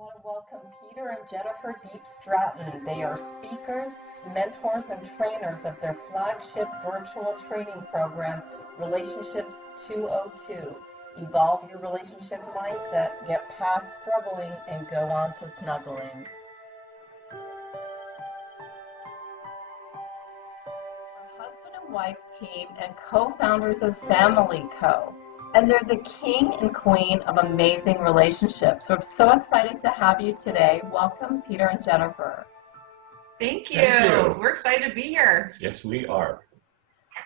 want to welcome Peter and Jennifer Diepstraten. They are speakers, mentors, and trainers of their flagship virtual training program, Relationships 202. Evolve your relationship mindset, get past struggling, and go on to snuggling. A husband and wife team and co-founders of Family Co. And they're the king and queen of amazing relationships. So I'm so excited to have you today. Welcome, Peter and Jennifer. Thank you. Thank you. We're excited to be here. Yes, we are.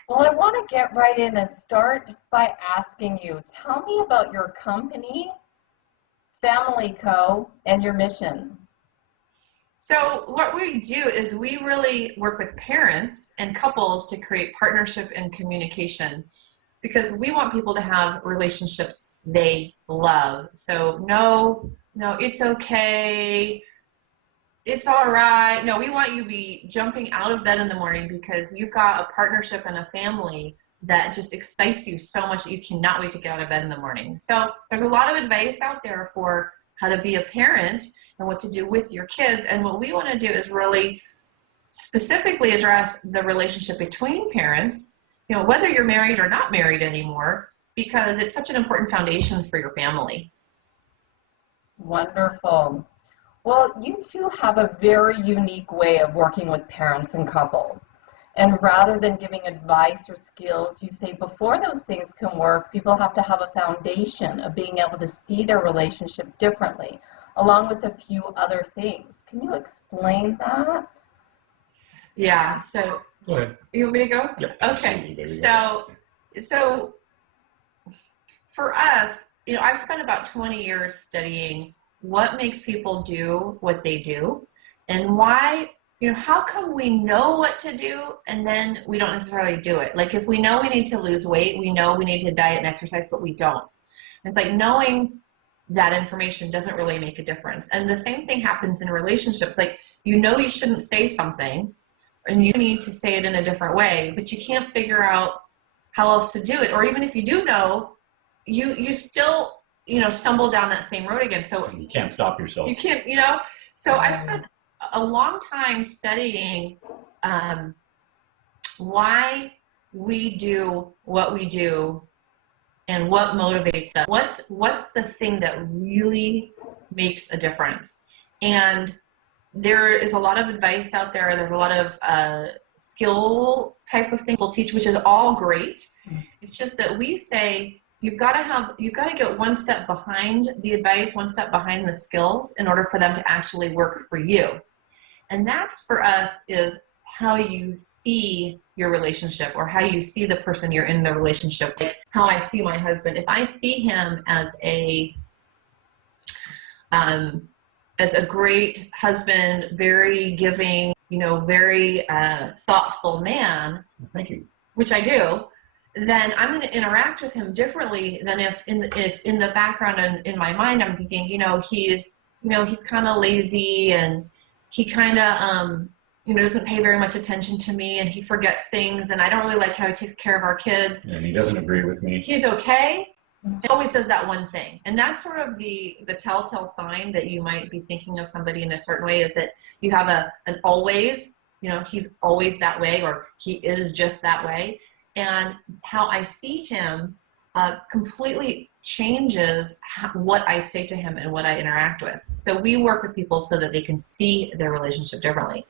Well, I want to get right in and start by asking you, tell me about your company, Family Co., and your mission. So what we do is we really work with parents and couples to create partnership and communication, because we want people to have relationships they love. So no, it's okay, it's all right. No, we want you to be jumping out of bed in the morning because you've got a partnership and a family that just excites you so much that you cannot wait to get out of bed in the morning. So there's a lot of advice out there for how to be a parent and what to do with your kids. And what we want to do is really specifically address the relationship between parents, whether you're married or not married anymore, because it's such an important foundation for your family. Wonderful. Well, you two have a very unique way of working with parents and couples. And rather than giving advice or skills, you say before those things can work, people have to have a foundation of being able to see their relationship differently, along with a few other things. Can you explain that? Yeah, so Go ahead. you want me to go? Yep. Okay. So for us, I've spent about 20 years studying what makes people do what they do and why, how come we know what to do and then we don't necessarily do it? Like if we know we need to lose weight, we know we need to diet and exercise, but we don't. It's like knowing that information doesn't really make a difference. And the same thing happens in relationships. Like, you shouldn't say something, and you need to say it in a different way, but you can't figure out how else to do it. Or even if you do know, you still, stumble down that same road again. So You can't stop yourself. you can't, So I spent a long time studying why we do what we do and what motivates us. What's the thing that really makes a difference? And there is a lot of advice out there. There's a lot of skill type of thing we'll teach, which is all great. It's just that we say you've got to get one step behind the advice, one step behind the skills in order for them to actually work for you. And that's for us is how you see your relationship or how you see the person you're in the relationship. Like how I see my husband. If I see him as a great husband, very giving, very thoughtful man. Thank you. Which I do, then I'm going to interact with him differently than if in the background and in my mind I'm thinking, he's kind of lazy and he kind of doesn't pay very much attention to me and he forgets things and I don't really like how he takes care of our kids. And he doesn't agree with me. He's okay. He always does that one thing. And that's sort of the telltale sign that you might be thinking of somebody in a certain way, is that you have an always, he's always that way or he is just that way. And how I see him completely changes what I say to him and what I interact with. So we work with people so that they can see their relationship differently.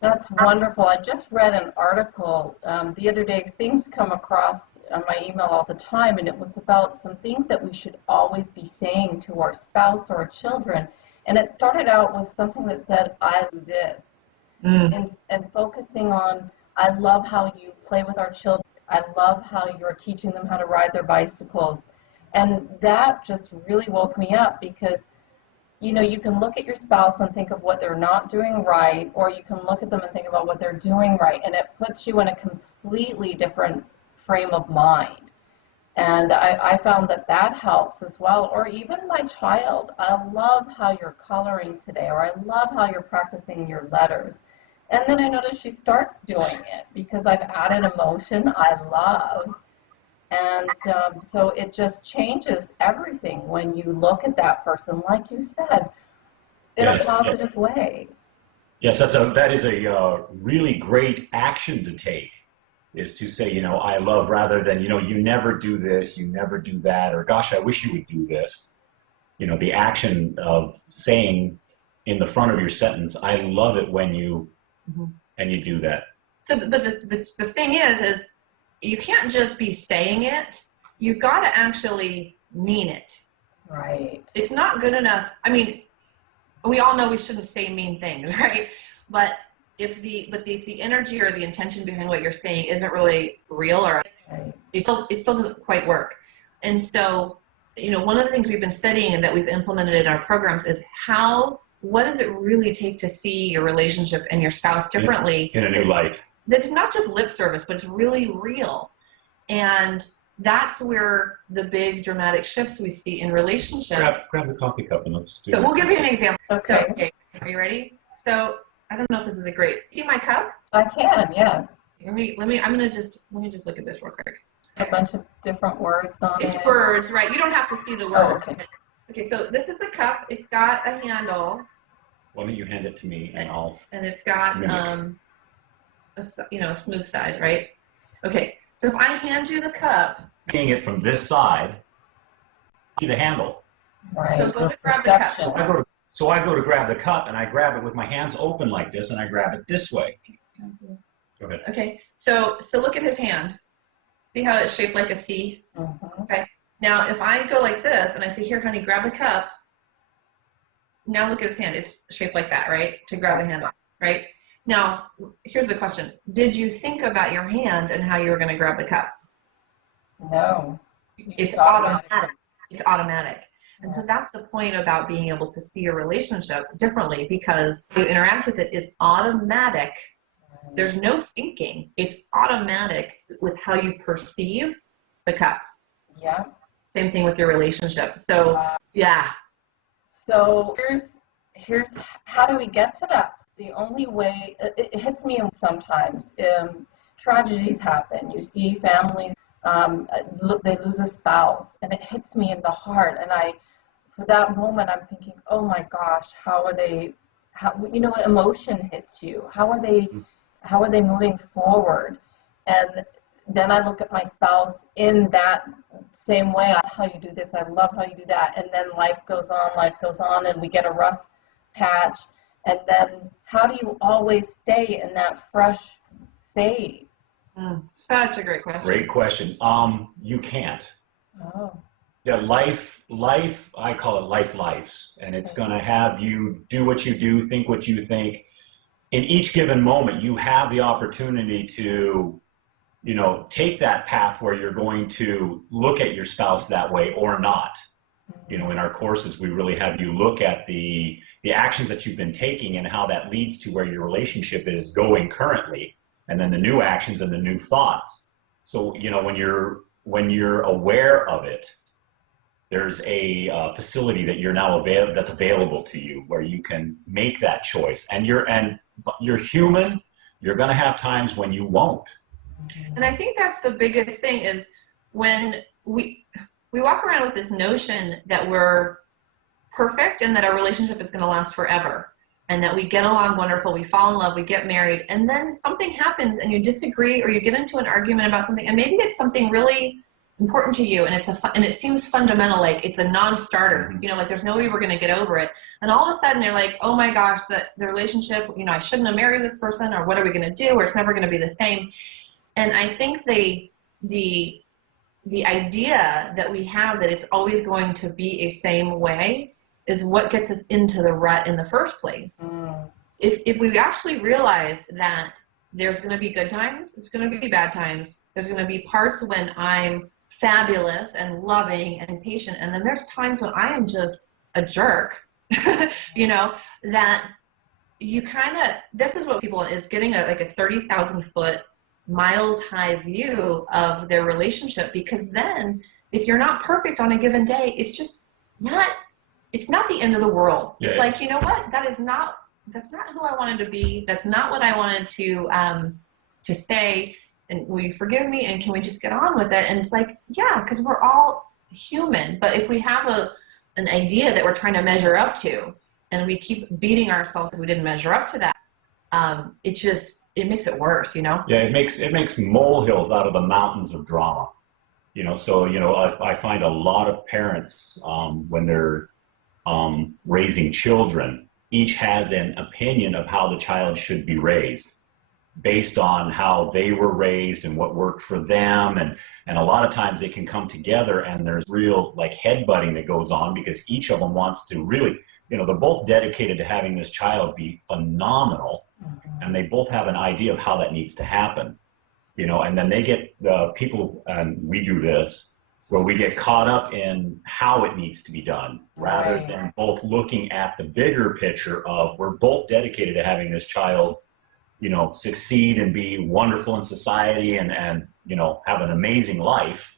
That's wonderful. I just read an article the other day. Things come across on my email all the time, and it was about some things that we should always be saying to our spouse or our children. And it started out with something that said, I do this, and focusing on, I love how you play with our children. I love how you're teaching them how to ride their bicycles. And that just really woke me up because, you can look at your spouse and think of what they're not doing right, or you can look at them and think about what they're doing right. And it puts you in a completely different frame of mind. And I found that helps as well. Or even my child, I love how you're coloring today, or I love how you're practicing your letters. And then I notice she starts doing it because I've added emotion I love. And so it just changes everything when you look at that person. Like you said, in a Yes. positive way. Yes, that is a really great action to take, is to say, you know, I love, rather than, you know, you never do this, you never do that, or gosh, I wish you would do this. You know, the action of saying in the front of your sentence, I love it when you, and you do that. So, but the thing is you can't just be saying it. You've got to actually mean it. Right. It's not good enough. I mean, we all know we shouldn't say mean things, right? But if the energy or the intention behind what you're saying isn't really real, or Right. it still doesn't quite work. And so, you know, one of the things we've been studying and that we've implemented in our programs is what does it really take to see your relationship and your spouse differently In a new light. That's not just lip service, but it's really real. And that's where the big dramatic shifts we see in relationships. Grab the coffee cup and let's do So this. we'll give you an example. Okay. So, okay, are you ready? So I don't know if this is a great. See my cup? I can, yes. Let me let me just look at this real quick. A bunch of different words on it. It's words, right? You don't have to see the Oh, words. okay. Okay, so this is the cup. It's got a handle. Why don't you hand it to me and I'll. And it's got mimic. a smooth side, right? Okay, so if I hand you the cup, Seeing it from this side, see the handle. Right. So go to grab the cup. Perception. So I go to grab the cup and I grab it with my hands open like this and I grab it this way. Go ahead. Okay, so look at his hand. See how it's shaped like a C? Mhm. Okay. Now if I go like this and I say, here, honey, grab the cup. Now look at his hand. It's shaped like that, right? To grab the handle, right? Now, here's the question. Did you think about your hand and how you were going to grab the cup? No. It's automatic. It's automatic. And so that's the point about being able to see a relationship differently, because you interact with it is automatic. There's no thinking. It's automatic with how you perceive the cup. Yeah. Same thing with your relationship. So, yeah. So here's how do we get to that? The only way, it hits me sometimes. Tragedies happen. You see families, they lose a spouse, and it hits me in the heart. And for that moment, I'm thinking, oh my gosh, emotion hits you. How are they moving forward? And then I look at my spouse in that same way. I love how you do this. I love how you do that. And then life goes on, and we get a rough patch. And then how do you always stay in that fresh phase? Such a great question. Great question. You can't. Oh. Yeah, life, I call it lives. And it's going to have you do what you do, think what you think. In each given moment, you have the opportunity to, you know, take that path where you're going to look at your spouse that way or not. You know, in our courses, we really have you look at the actions that you've been taking and how that leads to where your relationship is going currently, and then the new actions and the new thoughts. So, you know, when you're aware of it, there's a facility that you're now that's available to you where you can make that choice. And you're human. You're going to have times when you won't. And I think that's the biggest thing is when we walk around with this notion that we're perfect and that our relationship is going to last forever and that we get along wonderful, we fall in love, we get married, and then something happens and you disagree or you get into an argument about something, and maybe it's something really important to you, and it seems fundamental, like it's a non-starter, you know, like there's no way we're going to get over it, and all of a sudden you're like, oh my gosh, the relationship, you know, I shouldn't have married this person, or what are we going to do, or it's never going to be the same. And I think the idea that we have that it's always going to be a same way is what gets us into the rut in the first place. If we actually realize that there's going to be good times, there's going to be bad times, there's going to be parts when I'm fabulous and loving and patient, and then there's times when I am just a jerk, you know, that you kind of, this is what people is getting a 30,000 foot miles high view of their relationship, because then if you're not perfect on a given day, it's not the end of the world. Yeah. It's like, you know what, that's not who I wanted to be, that's not what I wanted to say, and will you forgive me, and can we just get on with it? And it's like, yeah, because we're all human, but if we have an idea that we're trying to measure up to, and we keep beating ourselves because we didn't measure up to that, it makes it worse, you know? Yeah, it makes molehills out of the mountains of drama. So I find a lot of parents when they're raising children, each has an opinion of how the child should be raised based on how they were raised and what worked for them. And a lot of times they can come together and there's real like headbutting that goes on because each of them wants to really, they're both dedicated to having this child be phenomenal. And they both have an idea of how that needs to happen, and then they get people, and we do this, where we get caught up in how it needs to be done rather than both looking at the bigger picture of we're both dedicated to having this child succeed and be wonderful in society and have an amazing life.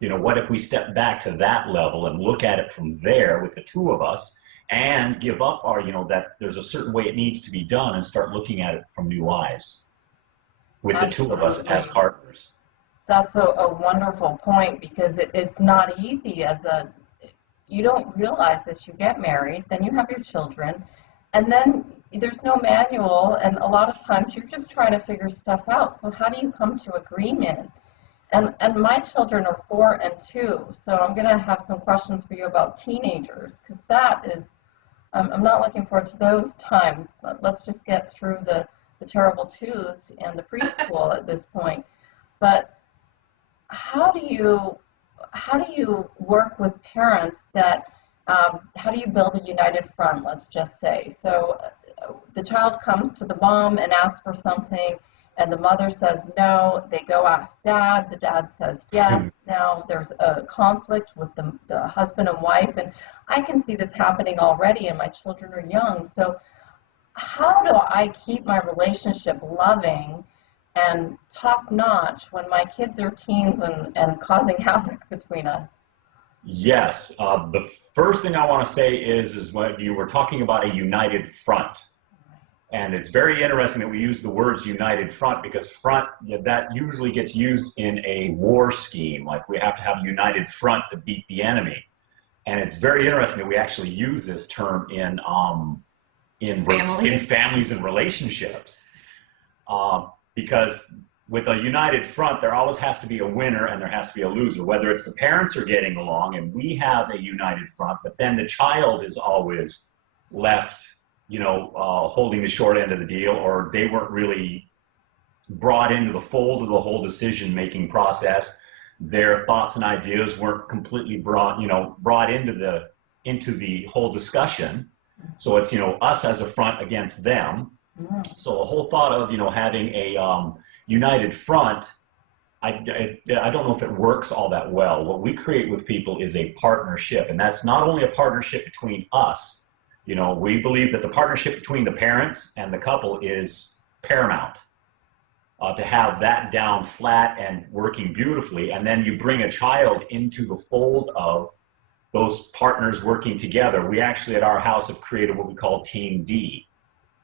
What if we step back to that level and look at it from there with the two of us and give up our, that there's a certain way it needs to be done and start looking at it from new eyes with the two of us as partners. That's a wonderful point because it's not easy you don't realize this, you get married, then you have your children, and then there's no manual, and a lot of times you're just trying to figure stuff out. So how do you come to agreement? And my children are 4 and 2, so I'm going to have some questions for you about teenagers, because that is, I'm not looking forward to those times, but let's just get through the terrible twos and the preschool at this point. But how do you work with parents that, how do you build a united front, let's just say? So the child comes to the mom and asks for something, and the mother says no. They go ask dad. The dad says yes. Now there's a conflict with the husband and wife, and I can see this happening already, and my children are young. So how do I keep my relationship loving and top-notch when my kids are teens and causing havoc between us? Yes. The first thing I want to say is when you were talking about a united front. And it's very interesting that we use the words united front because front, that usually gets used in a war scheme. Like we have to have a united front to beat the enemy. And it's very interesting that we actually use this term in families and relationships. Because with a united front, there always has to be a winner and there has to be a loser, whether it's the parents are getting along and we have a united front, but then the child is always left, holding the short end of the deal, or they weren't really brought into the fold of the whole decision-making process. Their thoughts and ideas weren't completely brought into the whole discussion. So it's, us as a front against them. So the whole thought of, having a united front, I don't know if it works all that well. What we create with people is a partnership, and that's not only a partnership between us. We believe that the partnership between the parents and the couple is paramount. To have that down flat and working beautifully, and then you bring a child into the fold of those partners working together. We actually at our house have created what we call Team D.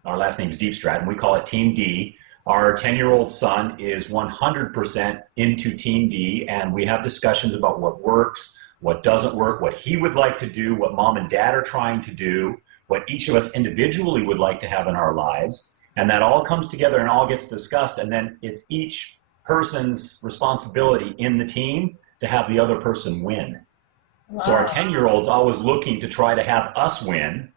Our last name is Diepstraten. We call it Team D. Our 10-year-old son is 100% into Team D, and we have discussions about what works, what doesn't work, what he would like to do, what mom and dad are trying to do, what each of us individually would like to have in our lives. And that all comes together and all gets discussed, and then it's each person's responsibility in the team to have the other person win. Wow. So our 10-year-old's always looking to try to have us win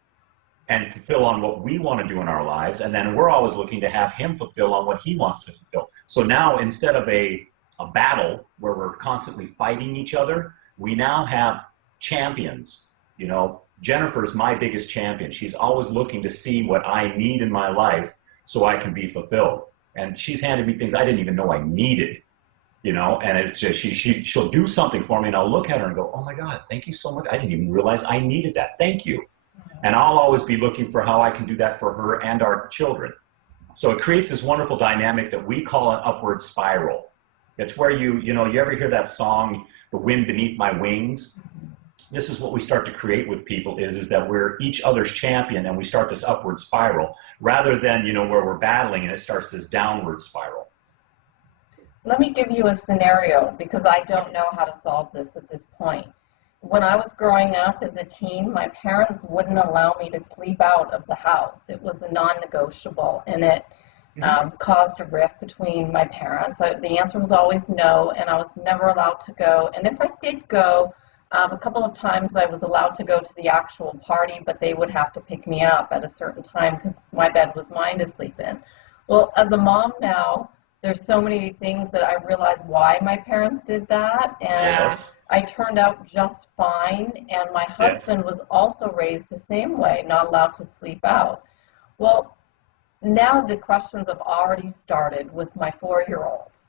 and fulfill on what we want to do in our lives, and then we're always looking to have him fulfill on what he wants to fulfill. So now instead of a battle where we're constantly fighting each other, we now have champions. Jennifer's my biggest champion. She's always looking to see what I need in my life so I can be fulfilled. And she's handed me things I didn't even know I needed, and it's just, she'll do something for me and I'll look at her and go, oh my God, thank you so much. I didn't even realize I needed that. Thank you. And I'll always be looking for how I can do that for her and our children. So it creates this wonderful dynamic that we call an upward spiral. It's where you ever hear that song, The Wind Beneath My Wings? This is what we start to create with people is that we're each other's champion and we start this upward spiral rather than, where we're battling and it starts this downward spiral. Let me give you a scenario because I don't know how to solve this at this point. when I was growing up as a teen, my parents wouldn't allow me to sleep out of the house. It was a non-negotiable, and it caused a rift between my parents. The answer was always no, and I was never allowed to go. And if I did go, a couple of times I was allowed to go to the actual party, but they would have to pick me up at a certain time because my bed was mine to sleep in. Well, as a mom now, there's so many things that I realize why my parents did that, and Yes. I turned out just fine, and my husband was also raised the same way, not allowed to sleep out. Well, now the questions have already started with my 4-year-olds.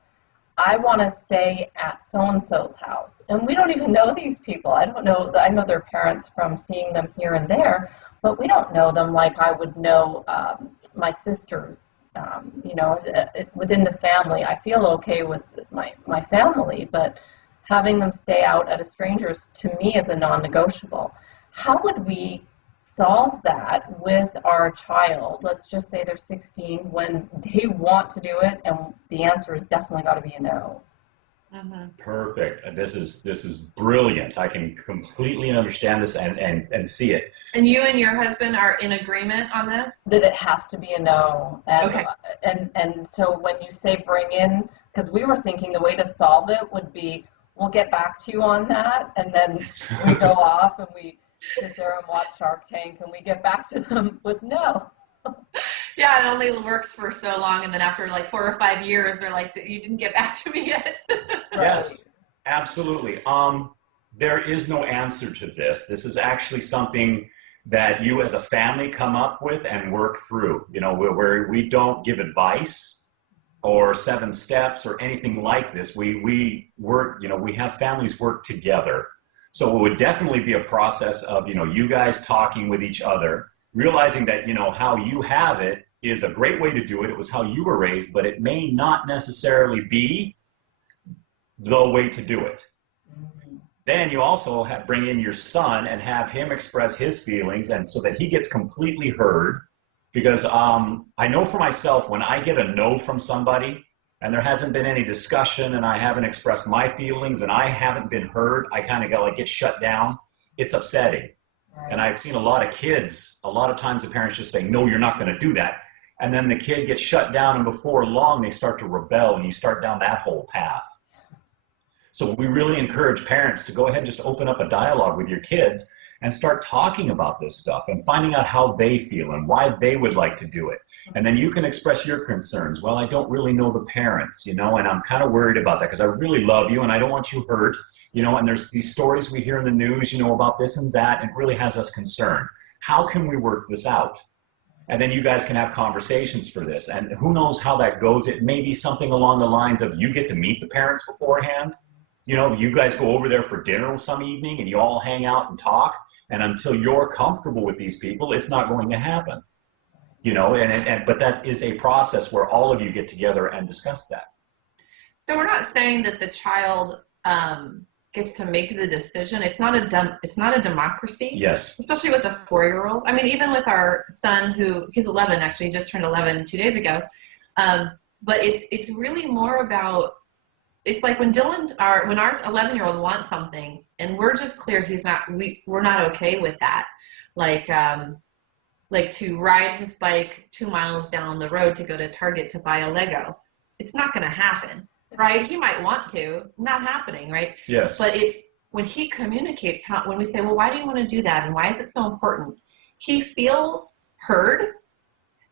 I want to stay at so-and-so's house, and we don't even know these people. I don't know, I know their parents from seeing them here and there, but we don't know them like I would know my sisters. You know, within the family, I feel okay with my family, but having them stay out at a stranger's, to me, is a non-negotiable. How would we solve that with our child? Let's just say they're 16, when they want to do it, and the answer is definitely got to be a no. Perfect. This is brilliant. I can completely understand this and see it. And you and your husband are in agreement on this? That it has to be a no. And, okay. And so when you say bring in, because we were thinking the way to solve it would be, we'll get back to you on that, and then we go off and we sit there and watch Shark Tank, and we get back to them with no. Yeah, it only works for so long, and then after like 4 or 5 years, they're like, you didn't get back to me yet. Yes, absolutely. There is no answer to this. This is actually something that you as a family come up with and work through. You know, where we don't give advice or 7 steps or anything like this. We work, you know, we have families work together. So it would definitely be a process of, you know, you guys talking with each other, realizing that, you know, how you have it is a great way to do it. It was how you were raised, but it may not necessarily be the way to do it. Then you also bring in your son and have him express his feelings, and so that he gets completely heard. Because I know for myself, when I get a no from somebody and there hasn't been any discussion and I haven't expressed my feelings and I haven't been heard, I kind of get shut down. It's upsetting. Right. And I've seen a lot of kids, a lot of times the parents just say, no, you're not going to do that. And then the kid gets shut down, and before long they start to rebel, and you start down that whole path. So we really encourage parents to go ahead and just open up a dialogue with your kids and start talking about this stuff and finding out how they feel and why they would like to do it. And then you can express your concerns. Well, I don't really know the parents, you know, and I'm kind of worried about that because I really love you and I don't want you hurt, you know, and there's these stories we hear in the news, you know, about this and that, and it really has us concerned. How can we work this out? And then you guys can have conversations for this. And who knows how that goes? It may be something along the lines of you get to meet the parents beforehand. You know, you guys go over there for dinner some evening and you all hang out and talk. And until you're comfortable with these people, it's not going to happen. You know, but that is a process where all of you get together and discuss that. So we're not saying that the child gets to make the decision. It's not a democracy. Yes. Especially with a 4-year-old. I mean, even with our son, he's 11 actually, he just turned 11 2 days ago. But it's really more about, it's like when when our 11-year-old wants something and we're just clear we're not okay with that. Like to ride his bike 2 miles down the road to go to Target to buy a Lego. It's not going to happen, right? He might want to, not happening, right? Yes. But it's when he communicates, when we say, well, why do you want to do that? And why is it so important? He feels heard.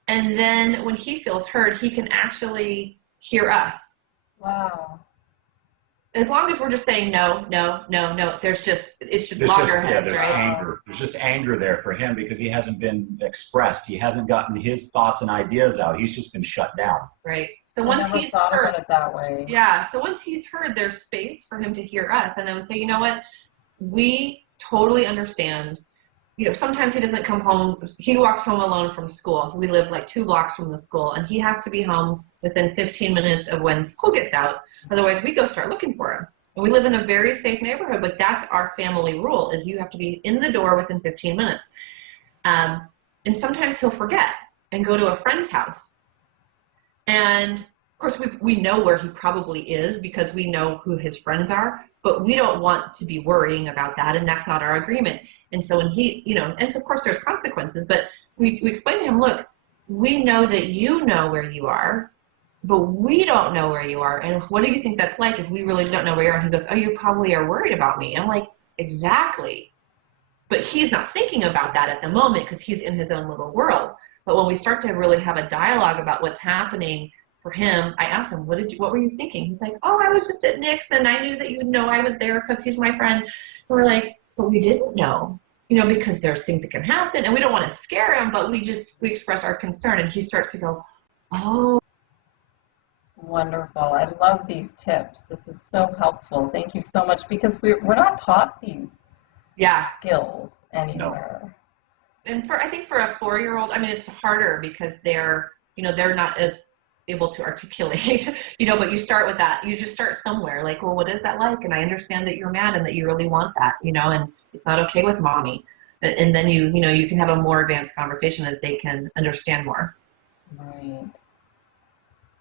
And then when he feels heard, he can actually hear us. Wow. As long as we're just saying no, it's just loggerheads, there's right? Anger. There's just anger there for him because he hasn't been expressed. He hasn't gotten his thoughts and ideas out. He's just been shut down. Right. So once he's heard, about it that way. Yeah. So once he's heard, there's space for him to hear us, and then we say, you know what, we totally understand. You know, sometimes he doesn't come home. He walks home alone from school. We live like 2 blocks from the school, and he has to be home within 15 minutes of when school gets out. Otherwise, we go start looking for him. And we live in a very safe neighborhood, but that's our family rule, is you have to be in the door within 15 minutes. And sometimes he'll forget and go to a friend's house. And, of course, we know where he probably is because we know who his friends are. but we don't want to be worrying about that, and that's not our agreement. And so when he, and so of course there's consequences, but we explain to him, look, we know that you know where you are, but we don't know where you are. And what do you think that's like if we really don't know where you are? And he goes, oh, you probably are worried about me. And I'm like, exactly. But he's not thinking about that at the moment because he's in his own little world. But when we start to really have a dialogue about what's happening for him, I asked him, what were you thinking? He's like, oh, I was just at Nick's and I knew that you would know I was there because he's my friend. And we're like, but we didn't know, because there's things that can happen and we don't want to scare him, but we express our concern, and he starts to go, oh. Wonderful. I love these tips. This is so helpful. Thank you so much, because we're not taught these skills anywhere. No. And I think for a 4-year-old, I mean, it's harder because they're not as able to articulate, but you start with that. You just start somewhere, like, well, what is that like? And I understand that you're mad and that you really want that, and it's not okay with mommy. And then you can have a more advanced conversation as they can understand more. Right.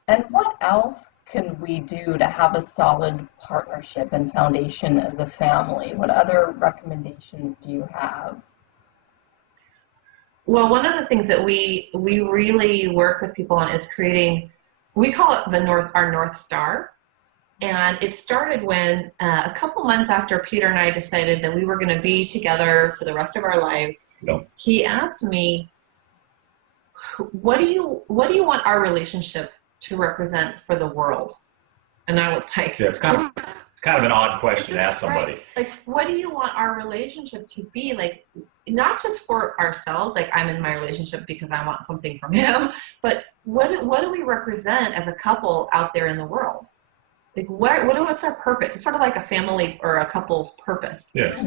And what else can we do to have a solid partnership and foundation as a family? What other recommendations do you have? Well, one of the things that we really work with people on is creating, we call it our North Star. And it started when a couple months after Peter and I decided that we were going to be together for the rest of our lives, he asked me, what do you want our relationship to represent for the world? And I was like, yeah, it's kind of an odd question to ask somebody. Right. Like, what do you want our relationship to be? Like, not just for ourselves, like I'm in my relationship because I want something from him, but what do we represent as a couple out there in the world? Like, what's our purpose? It's sort of like a family or a couple's purpose. Yes.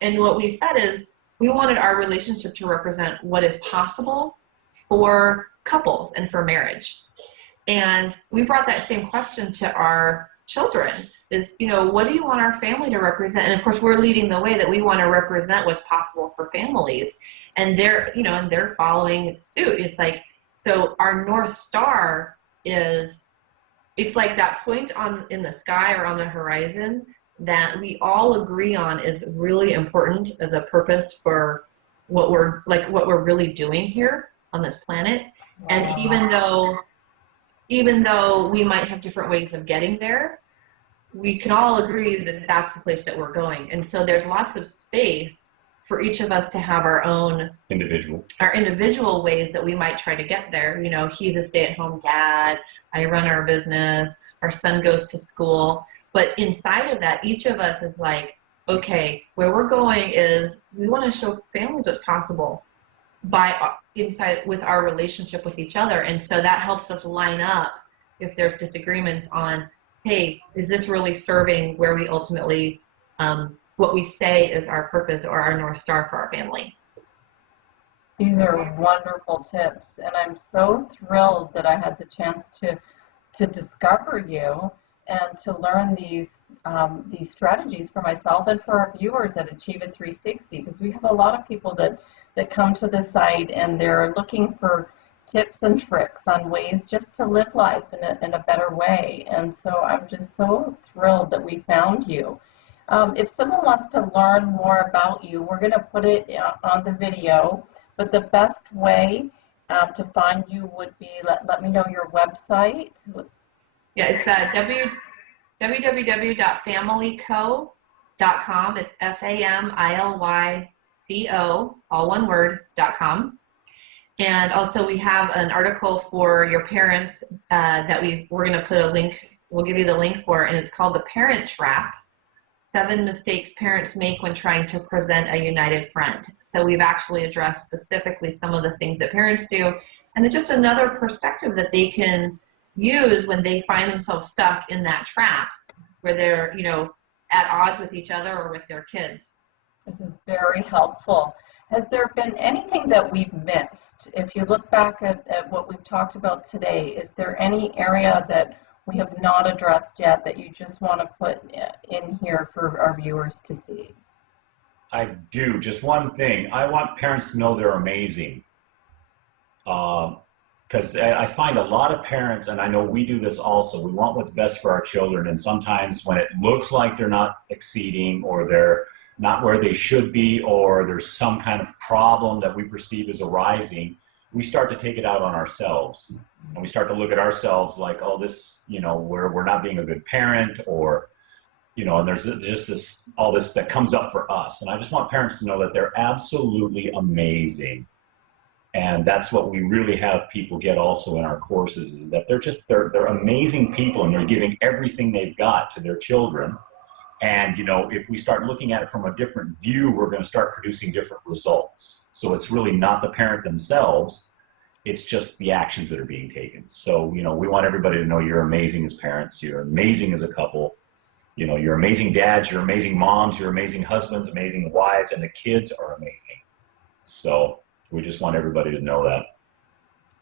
And what we said is we wanted our relationship to represent what is possible for couples and for marriage. And we brought that same question to our children is, what do you want our family to represent? And of course, we're leading the way that we want to represent what's possible for families. And they're following suit. It's like, so our North Star is, it's like that point in the sky or on the horizon that we all agree on is really important as a purpose for what we're really doing here on this planet. Wow. And even though we might have different ways of getting there, we can all agree that that's the place that we're going. And so there's lots of space for each of us to have our own individual ways that we might try to get there. He's a stay-at-home dad. I run our business. Our son goes to school. But inside of that, each of us is like, okay, where we're going is we want to show families what's possible inside with our relationship with each other. And so that helps us line up if there's disagreements on, hey, is this really serving where we ultimately, what we say is our purpose or our North Star for our family. These are wonderful tips, and I'm so thrilled that I had the chance to discover you and to learn these strategies for myself and for our viewers at AchieveIT360, because we have a lot of people that come to the site and they're looking for tips and tricks on ways just to live life in a better way. And so I'm just so thrilled that we found you. If someone wants to learn more about you, we're going to put it on the video. But the best way to find you would be, let me know your website. Yeah, it's www.familyco.com. It's FAMILYCO, all one word, .com. And also we have an article for your parents that we're going to put a link, we'll give you the link for, and it's called The Parent Trap: 7 Mistakes Parents Make When Trying to Present a United Front. So we've actually addressed specifically some of the things that parents do, and it's just another perspective that they can use when they find themselves stuck in that trap where they're, at odds with each other or with their kids. This is very helpful. Has there been anything that we've missed? If you look back at what we've talked about today, is there any area that we have not addressed yet that you just want to put in here for our viewers to see? I do. Just one thing. I want parents to know they're amazing. because I find a lot of parents, and I know we do this also, we want what's best for our children, and sometimes when it looks like they're not exceeding or they're not where they should be, or there's some kind of problem that we perceive as arising, we start to take it out on ourselves. And we start to look at ourselves like, oh, this, you know, we're not being a good parent, or, you know, and there's just all this that comes up for us. And I just want parents to know that they're absolutely amazing. And that's what we really have people get also in our courses, is that they're amazing people, and they're giving everything they've got to their children. And, you know, if we start looking at it from a different view, we're going to start producing different results. So it's really not the parent themselves, it's just the actions that are being taken. So, you know, we want everybody to know you're amazing as parents, you're amazing as a couple, you know, you're amazing dads, you're amazing moms, you're amazing husbands, amazing wives, and the kids are amazing. So we just want everybody to know that.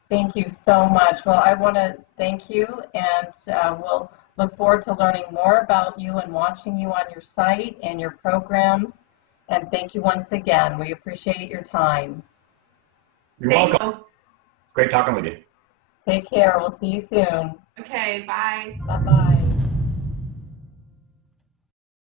Thank you so much. Well, I want to thank you, and we'll look forward to learning more about you and watching you on your site and your programs. And thank you once again. We appreciate your time. You're welcome. It's great talking with you. Take care. We'll see you soon. Okay, bye. Bye-bye.